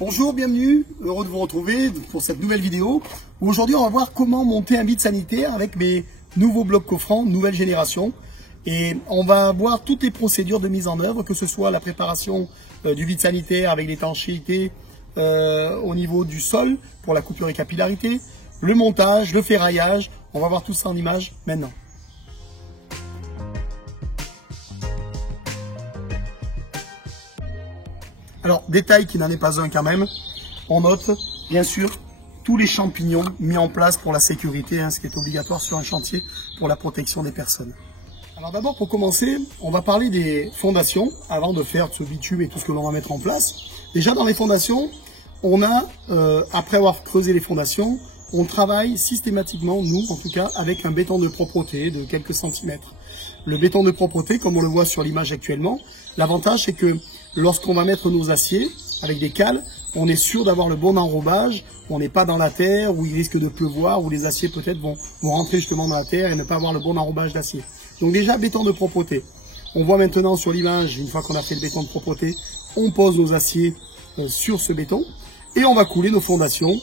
Bonjour, bienvenue, heureux de vous retrouver pour cette nouvelle vidéo. Aujourd'hui, on va voir comment monter un vide sanitaire avec mes nouveaux blocs coffrants, nouvelle génération. Et on va voir toutes les procédures de mise en œuvre, que ce soit la préparation du vide sanitaire avec l'étanchéité au niveau du sol pour la coupure et capillarité, le montage, le ferraillage. On va voir tout ça en images maintenant. Alors, détail qui n'en est pas un quand même, on note bien sûr tous les champignons mis en place pour la sécurité, ce qui est obligatoire sur un chantier pour la protection des personnes. Alors d'abord, pour commencer, on va parler des fondations avant de faire ce bitume et tout ce que l'on va mettre en place. Déjà dans les fondations, on a, après avoir creusé les fondations, on travaille systématiquement, nous en tout cas, avec un béton de propreté de quelques centimètres. Le béton de propreté, comme on le voit sur l'image actuellement, l'avantage c'est que lorsqu'on va mettre nos aciers avec des cales, on est sûr d'avoir le bon enrobage, on n'est pas dans la terre où il risque de pleuvoir, où les aciers peut-être vont rentrer justement dans la terre et ne pas avoir le bon enrobage d'acier. Donc déjà, béton de propreté. On voit maintenant sur l'image, une fois qu'on a fait le béton de propreté, on pose nos aciers sur ce béton et on va couler nos fondations.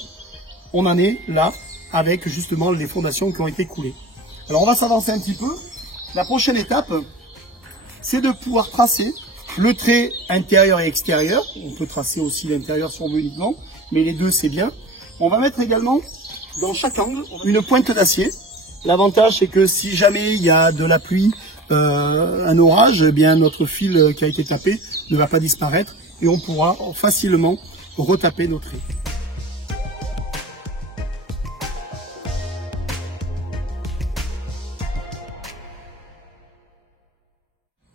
On en est là avec justement les fondations qui ont été coulées. Alors on va s'avancer un petit peu. La prochaine étape, c'est de pouvoir tracer le trait intérieur et extérieur. On peut tracer aussi l'intérieur si on veut uniquement, mais les deux c'est bien. On va mettre également dans chaque angle une pointe d'acier. L'avantage c'est que si jamais il y a de la pluie, un orage, eh bien notre fil qui a été tapé ne va pas disparaître et on pourra facilement retaper nos traits.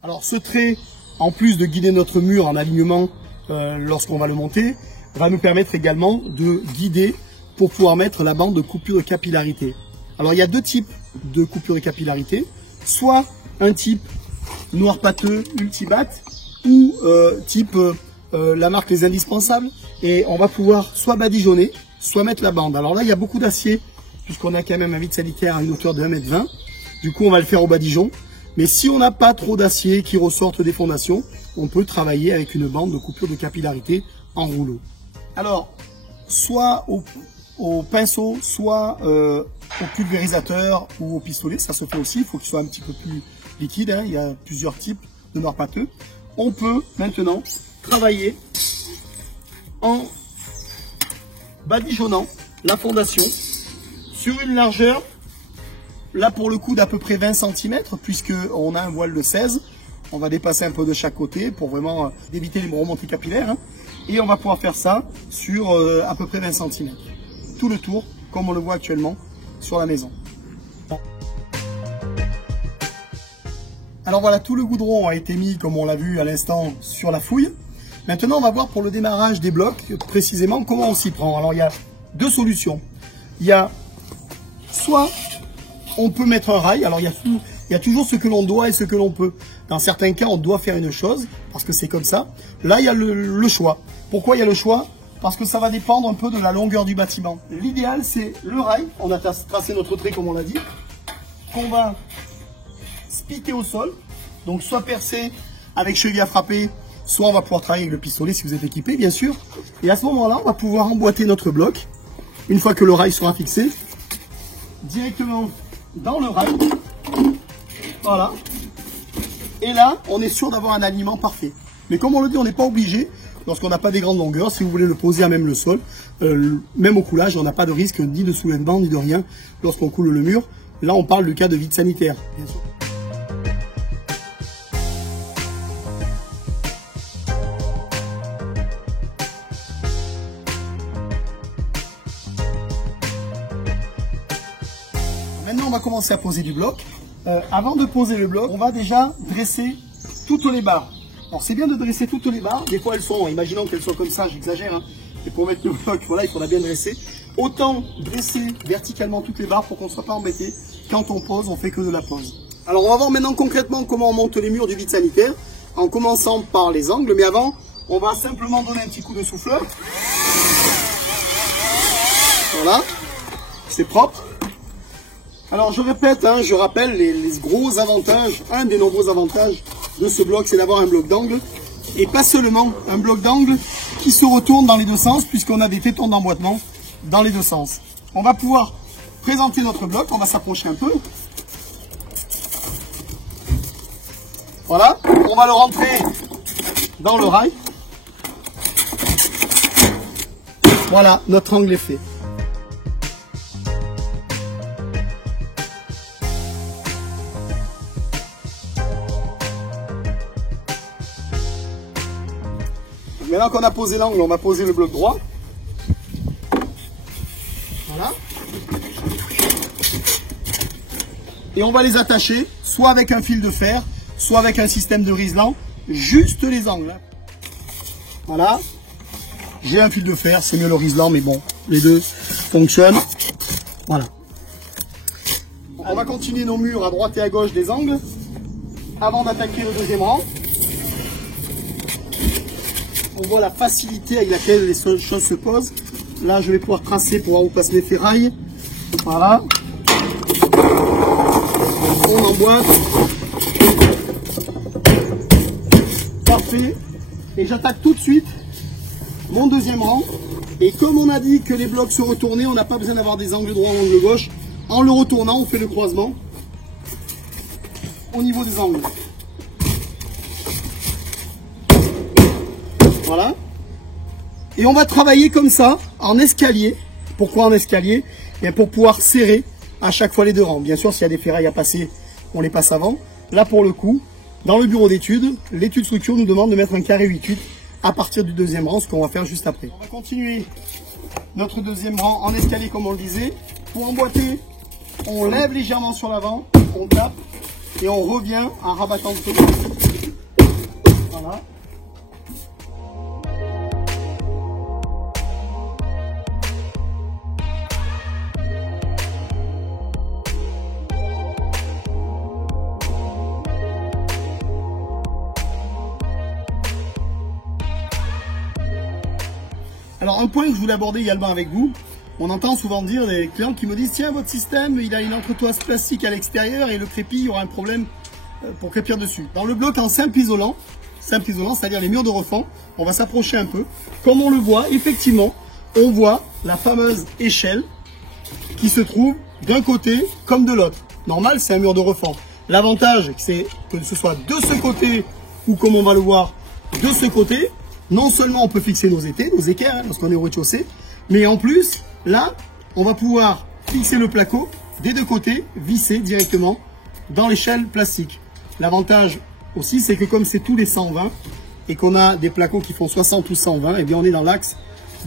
Alors ce trait, en plus de guider notre mur en alignement lorsqu'on va le monter, va nous permettre également de guider pour pouvoir mettre la bande de coupure de capillarité. Alors il y a deux types de coupure de capillarité, soit un type noir pâteux Ultibat ou type la marque Les Indispensables, et on va pouvoir soit badigeonner, soit mettre la bande. Alors là il y a beaucoup d'acier puisqu'on a quand même un vide sanitaire à une hauteur de 1,20 m, du coup on va le faire au badigeon. Mais si on n'a pas trop d'acier qui ressortent des fondations, on peut travailler avec une bande de coupure de capillarité en rouleau. Alors, soit au pinceau, soit au pulvérisateur ou au pistolet, ça se fait aussi, il faut qu'il soit un petit peu plus liquide, il y a plusieurs types de noir pâteux. On peut maintenant travailler en badigeonnant la fondation sur une largeur, là pour le coup d'à peu près 20 cm, puisqu'on a un voile de 16. On va dépasser un peu de chaque côté pour vraiment éviter les remontées capillaires. Et on va pouvoir faire ça sur à peu près 20 cm. Tout le tour, comme on le voit actuellement sur la maison. Alors voilà, tout le goudron a été mis, comme on l'a vu à l'instant, sur la fouille. Maintenant, on va voir pour le démarrage des blocs, précisément comment on s'y prend. Alors il y a deux solutions. Il y a soit on peut mettre un rail. Alors il y a toujours ce que l'on doit et ce que l'on peut. Dans certains cas, on doit faire une chose parce que c'est comme ça. Là, il y a le choix. Pourquoi il y a le choix? Parce que ça va dépendre un peu de la longueur du bâtiment. L'idéal, c'est le rail. On a tracé notre trait, comme on l'a dit, qu'on va spiquer au sol. Donc, soit percer avec cheville à frapper, soit on va pouvoir travailler avec le pistolet si vous êtes équipé, bien sûr. Et à ce moment-là, on va pouvoir emboîter notre bloc. Une fois que le rail sera fixé, directement dans le rail, voilà, et là on est sûr d'avoir un alignement parfait. Mais comme on le dit, on n'est pas obligé, lorsqu'on n'a pas des grandes longueurs, si vous voulez le poser à même le sol, même au coulage, on n'a pas de risque ni de soulèvement ni de rien lorsqu'on coule le mur. Là on parle du cas de vide sanitaire, bien sûr. Maintenant, on va commencer à poser du bloc. Avant de poser le bloc, on va déjà dresser toutes les barres. Alors, c'est bien de dresser toutes les barres. Des fois, elles sont, imaginons qu'elles soient comme ça, j'exagère. Et pour mettre le bloc, voilà, il faudra bien dresser. Autant dresser verticalement toutes les barres pour qu'on ne soit pas embêté. Quand on pose, on fait que de la pose. Alors, on va voir maintenant concrètement comment on monte les murs du vide sanitaire. En commençant par les angles. Mais avant, on va simplement donner un petit coup de souffleur. Voilà. C'est propre. Alors je répète, je rappelle les gros avantages, un des nombreux avantages de ce bloc, c'est d'avoir un bloc d'angle. Et pas seulement un bloc d'angle qui se retourne dans les deux sens puisqu'on a des tétons d'emboîtement dans les deux sens. On va pouvoir présenter notre bloc, on va s'approcher un peu. Voilà, on va le rentrer dans le rail. Voilà, notre angle est fait. Maintenant qu'on a posé l'angle, on va poser le bloc droit. Voilà. Et on va les attacher, soit avec un fil de fer, soit avec un système de riselant, juste les angles. Voilà. J'ai un fil de fer, c'est mieux le riselant, mais bon, les deux fonctionnent. Voilà. On va continuer nos murs à droite et à gauche des angles, avant d'attaquer le deuxième rang. On voit la facilité avec laquelle les choses se posent. Là, je vais pouvoir tracer pour voir où passent les ferrailles. Voilà. On emboîte. Parfait. Et j'attaque tout de suite mon deuxième rang. Et comme on a dit que les blocs se retournaient, on n'a pas besoin d'avoir des angles droits ou angles gauche. En le retournant, on fait le croisement au niveau des angles. Voilà. Et on va travailler comme ça, en escalier. Pourquoi en escalier? Et pour pouvoir serrer à chaque fois les deux rangs. Bien sûr, s'il y a des ferrailles à passer, on les passe avant. Là, pour le coup, dans le bureau d'études, l'étude structure nous demande de mettre un carré 8/8 à partir du deuxième rang, ce qu'on va faire juste après. On va continuer notre deuxième rang en escalier, comme on le disait. Pour emboîter, on lève légèrement sur l'avant, on tape, et on revient en rabattant le côté. Voilà. Alors un point que je voulais aborder également avec vous, on entend souvent dire des clients qui me disent tiens, votre système il a une entretoise plastique à l'extérieur et le crépi, il y aura un problème pour crépir dessus. Dans le bloc en simple isolant, c'est-à-dire les murs de refend, on va s'approcher un peu. Comme on le voit, effectivement, on voit la fameuse échelle qui se trouve d'un côté comme de l'autre. Normal, c'est un mur de refend. L'avantage, c'est que ce soit de ce côté ou comme on va le voir, de ce côté. Non seulement on peut fixer nos équerres, parce qu'on est au rez-de-chaussée, mais en plus, là, on va pouvoir fixer le placo des deux côtés, visser directement dans l'échelle plastique. L'avantage aussi, c'est que comme c'est tous les 120 et qu'on a des placos qui font 60 ou 120, eh bien on est dans l'axe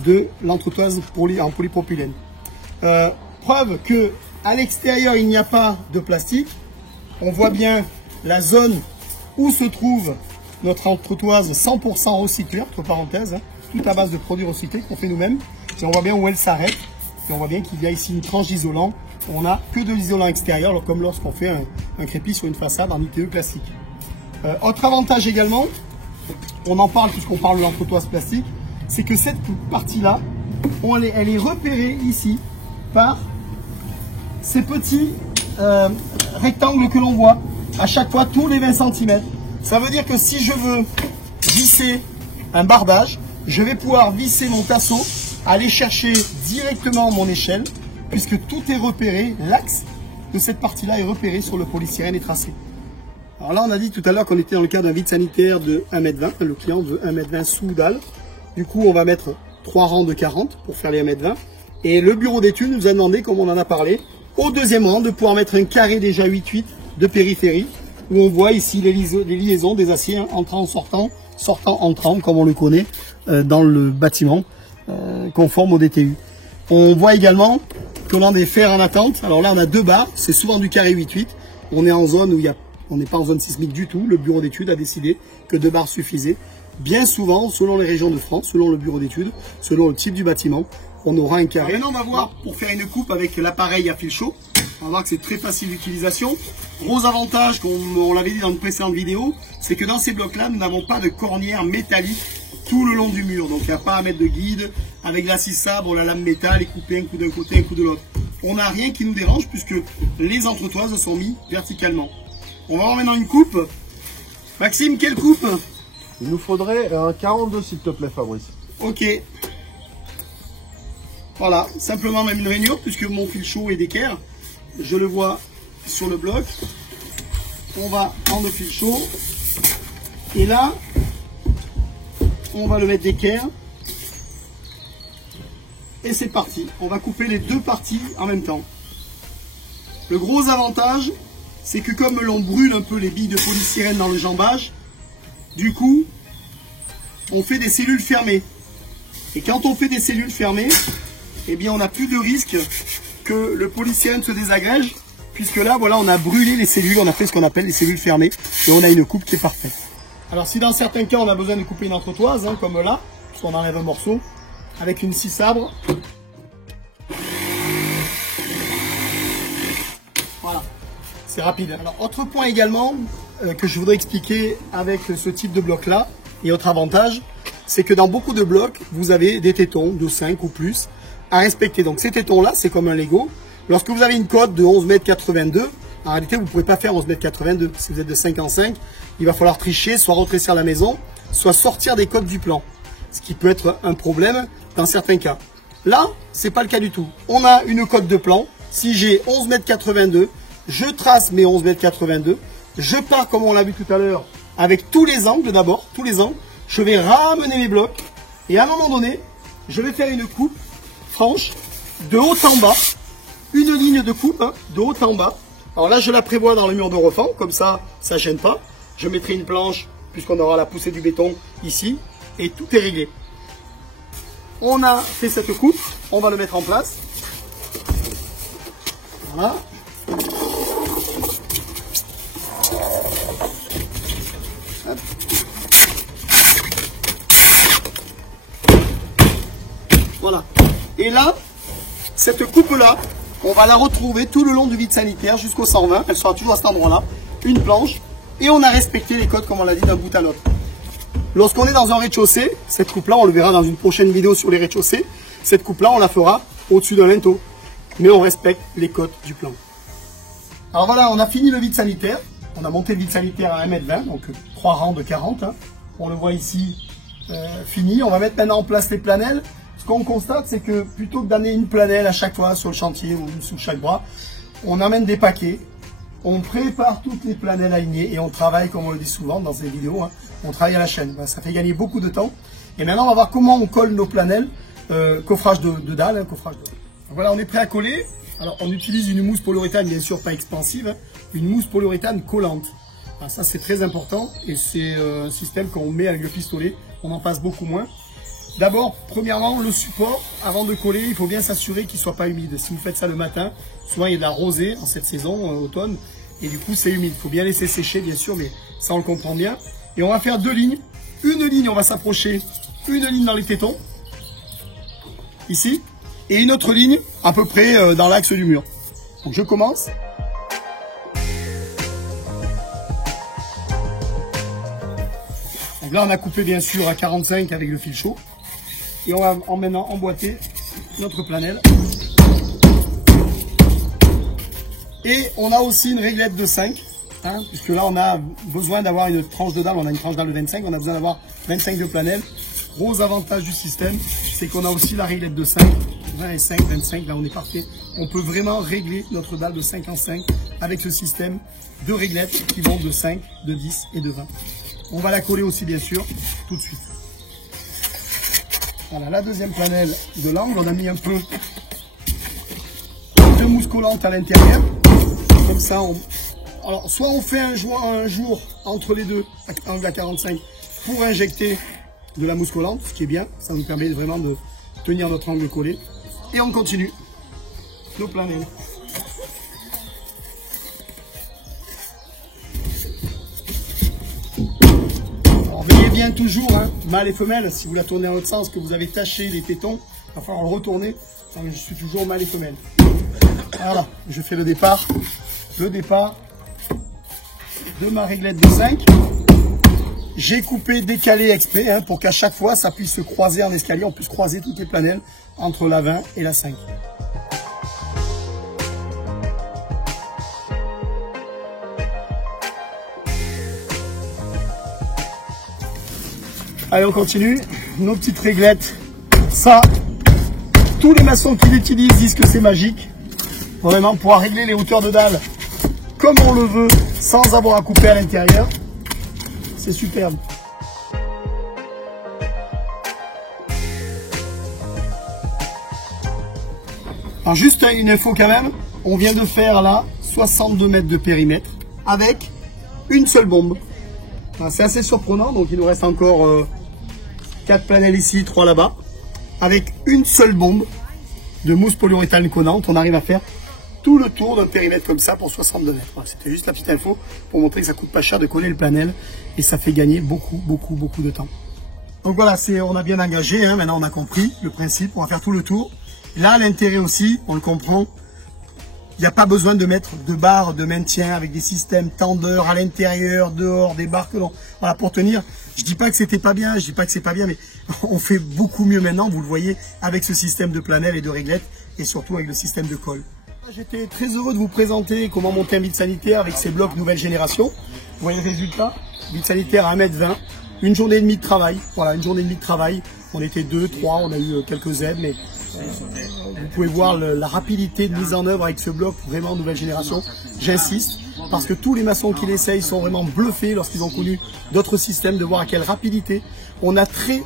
de l'entretoise en polypropylène. Preuve que à l'extérieur, il n'y a pas de plastique. On voit bien la zone où se trouve notre entretoise 100% recyclée, entre parenthèses, hein, tout à base de produits recyclés qu'on fait nous-mêmes. Et on voit bien où elle s'arrête. Et on voit bien qu'il y a ici une tranche d'isolant. On n'a que de l'isolant extérieur, comme lorsqu'on fait un crépi sur une façade en ITE classique. Autre avantage également, on en parle puisqu'on parle de l'entretoise plastique, c'est que cette partie-là, elle est repérée ici par ces petits rectangles que l'on voit à chaque fois tous les 20 cm. Ça veut dire que si je veux visser un barbage, je vais pouvoir visser mon tasseau, aller chercher directement mon échelle, puisque tout est repéré, l'axe de cette partie-là est repéré sur le polystyrène et tracé. Alors là, on a dit tout à l'heure qu'on était dans le cadre d'un vide sanitaire de 1,20 m. Le client veut 1,20 m sous dalle. Du coup, on va mettre 3 rangs de 40 pour faire les 1,20 m. Et le bureau d'études nous a demandé, comme on en a parlé, au deuxième rang, de pouvoir mettre un carré déjà 8/8 de périphérie, où on voit ici les liaisons des aciers, hein, entrant, sortant, entrant, comme on le connaît dans le bâtiment conforme au DTU. On voit également qu'on a des fers en attente. Alors là, on a 2 barres, c'est souvent du carré 8/8. On est en zone où on n'est pas en zone sismique du tout. Le bureau d'études a décidé que 2 barres suffisaient. Bien souvent, selon les régions de France, selon le bureau d'études, selon le type du bâtiment, on aura un carré. Alors maintenant, on va voir pour faire une coupe avec l'appareil à fil chaud. On va voir que c'est très facile d'utilisation. Gros avantage, comme on l'avait dit dans une précédente vidéo, c'est que dans ces blocs-là, nous n'avons pas de cornière métallique tout le long du mur. Donc il n'y a pas à mettre de guide. Avec la scie sabre, la lame métal et couper un coup d'un côté, un coup de l'autre. On n'a rien qui nous dérange puisque les entretoises sont mises verticalement. On va voir maintenant une coupe. Maxime, quelle coupe? Il nous faudrait un 42 s'il te plaît, Fabrice. Ok. Voilà, simplement même une rainure, puisque mon fil chaud est d'équerre. Je le vois sur le bloc. On va prendre le fil chaud. Et là, on va le mettre d'équerre. Et c'est parti. On va couper les deux parties en même temps. Le gros avantage, c'est que comme l'on brûle un peu les billes de polystyrène dans le jambage, du coup, on fait des cellules fermées. Et quand on fait des cellules fermées, eh bien, on n'a plus de risque que le polystyrène se désagrège, puisque là, voilà, on a brûlé les cellules, on a fait ce qu'on appelle les cellules fermées, et on a une coupe qui est parfaite. Alors, si dans certains cas, on a besoin de couper une entretoise, hein, comme là, puisqu'on enlève un morceau, avec une scie sabre, voilà, c'est rapide. Alors, autre point également que je voudrais expliquer avec ce type de bloc-là, et autre avantage, c'est que dans beaucoup de blocs, vous avez des tétons de 5 ou plus à respecter. Donc ces tétons-là, c'est comme un Lego. Lorsque vous avez une cote de 11,82 m, en réalité, vous ne pouvez pas faire 11,82 m. Si vous êtes de 5 en 5, il va falloir tricher, soit retrécir la maison, soit sortir des cotes du plan. Ce qui peut être un problème dans certains cas. Là, c'est pas le cas du tout. On a une cote de plan. Si j'ai 11,82 m, je trace mes 11,82 m. Je pars, comme on l'a vu tout à l'heure, avec tous les angles d'abord, tous les angles. Je vais ramener mes blocs. Et à un moment donné, je vais faire une coupe franche de haut en bas. Une ligne de coupe, hein, de haut en bas. Alors là, je la prévois dans le mur de refend. Comme ça, ça ne gêne pas. Je mettrai une planche, puisqu'on aura la poussée du béton ici. Et tout est réglé. On a fait cette coupe. On va le mettre en place. Voilà. Hop. Voilà. Et là, cette coupe-là, on va la retrouver tout le long du vide sanitaire jusqu'au 120. Elle sera toujours à cet endroit-là. Une planche. Et on a respecté les codes, comme on l'a dit, d'un bout à l'autre. Lorsqu'on est dans un rez-de-chaussée, cette coupe-là, on le verra dans une prochaine vidéo sur les rez-de-chaussée, cette coupe-là, on la fera au-dessus d'un linteau. Mais on respecte les codes du plan. Alors voilà, on a fini le vide sanitaire. On a monté le vide sanitaire à 1,20 m, donc 3 rangs de 40. Hein. On le voit ici, fini. On va mettre maintenant en place les planelles. Ce qu'on constate, c'est que plutôt que d'amener une planelle à chaque fois sur le chantier ou une sous chaque bras, on amène des paquets. On prépare toutes les planelles alignées et on travaille, comme on le dit souvent dans ces vidéos, hein, on travaille à la chaîne. Ça fait gagner beaucoup de temps. Et maintenant, on va voir comment on colle nos planelles. Coffrage de dalle, hein, coffrage de... Voilà, on est prêt à coller. Alors, on utilise une mousse polyuréthane, bien sûr, pas expansive, hein, une mousse polyuréthane collante. Alors, ça, c'est très important et c'est un système qu'on met avec le pistolet. On en passe beaucoup moins. D'abord, premièrement, le support, avant de coller, il faut bien s'assurer qu'il ne soit pas humide. Si vous faites ça le matin, souvent il y a de la rosée en cette saison, automne, et du coup c'est humide. Il faut bien laisser sécher, bien sûr, mais ça on le comprend bien. Et on va faire deux lignes. Une ligne, on va s'approcher, une ligne dans les tétons, ici, et une autre ligne à peu près dans l'axe du mur. Donc je commence. Donc là on a coupé bien sûr à 45 avec le fil chaud. Et on va maintenant emboîter notre planelle. Et on a aussi une réglette de 5, hein, puisque là on a besoin d'avoir une tranche de dalle, on a une tranche de dalle de 25, on a besoin d'avoir 25 de planelle. Gros avantage du système, c'est qu'on a aussi la réglette de 5, 20 et 5, 25, là on est parfait. On peut vraiment régler notre dalle de 5 en 5 avec ce système de réglettes qui vont de 5, de 10 et de 20. On va la coller aussi bien sûr tout de suite. Voilà la deuxième planelle de l'angle, on a mis un peu de mousse collante à l'intérieur. Comme ça, alors soit on fait un jour entre les deux, angle à 45, pour injecter de la mousse collante, ce qui est bien, ça nous permet vraiment de tenir notre angle collé. Et on continue nos planelles. Veillez bien toujours, hein, mâle et femelle, si vous la tournez dans l'autre sens, que vous avez taché les tétons, il va falloir le retourner. Je suis toujours mâle et femelle. Voilà, je fais le départ de ma réglette de 5. J'ai coupé, décalé exprès, hein, pour qu'à chaque fois, ça puisse se croiser en escalier. On puisse croiser toutes les planelles entre la 20 et la 5. Allez, on continue. Nos petites réglettes. Ça, tous les maçons qui l'utilisent disent que c'est magique. Vraiment, pouvoir régler les hauteurs de dalle comme on le veut, sans avoir à couper à l'intérieur. C'est superbe. Alors juste une info quand même, on vient de faire là 62 mètres de périmètre avec une seule bombe. C'est assez surprenant, donc il nous reste encore 4 planelles ici, 3 là-bas. Avec une seule bombe de mousse polyuréthane collante, on arrive à faire tout le tour d'un périmètre comme ça pour 62 mètres. Voilà, c'était juste la petite info pour montrer que ça coûte pas cher de coller le planel et ça fait gagner beaucoup de temps. Donc voilà, on a bien engagé, hein, maintenant on a compris le principe, on va faire tout le tour. Là, l'intérêt aussi, on le comprend, il n'y a pas besoin de mettre de barres de maintien avec des systèmes tendeurs à l'intérieur, dehors, des barres que l'on... Voilà, pour tenir, je dis pas que c'était pas bien, je dis pas que c'est pas bien, mais on fait beaucoup mieux maintenant, vous le voyez, avec ce système de planel et de réglettes, et surtout avec le système de colle. J'étais très heureux de vous présenter comment monter un vide sanitaire avec ces blocs nouvelle génération. Vous voyez le résultat, vide sanitaire à 1,20 m, une journée et demie de travail. Voilà, une journée et demie de travail. On était 2, 3, on a eu quelques aides, mais vous pouvez voir la rapidité de mise en œuvre avec ce bloc vraiment nouvelle génération. J'insiste, parce que tous les maçons qui l'essayent sont vraiment bluffés lorsqu'ils ont connu d'autres systèmes, de voir à quelle rapidité. On a très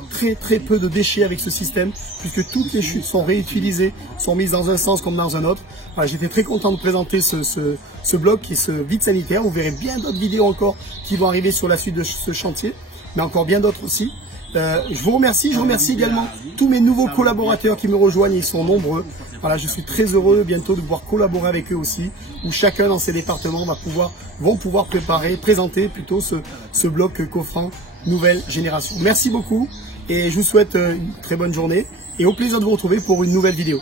peu de déchets avec ce système, puisque toutes les chutes sont réutilisées, sont mises dans un sens comme dans un autre. Voilà, j'étais très content de présenter ce bloc qui est ce vide sanitaire. Vous verrez bien d'autres vidéos encore qui vont arriver sur la suite de ce chantier, mais encore bien d'autres aussi. Je vous remercie également tous mes nouveaux collaborateurs qui me rejoignent, ils sont nombreux. Voilà, je suis très heureux bientôt de pouvoir collaborer avec eux aussi, où chacun dans ses départements vont pouvoir présenter plutôt ce bloc coffrant nouvelle génération. Merci beaucoup et je vous souhaite une très bonne journée et au plaisir de vous retrouver pour une nouvelle vidéo.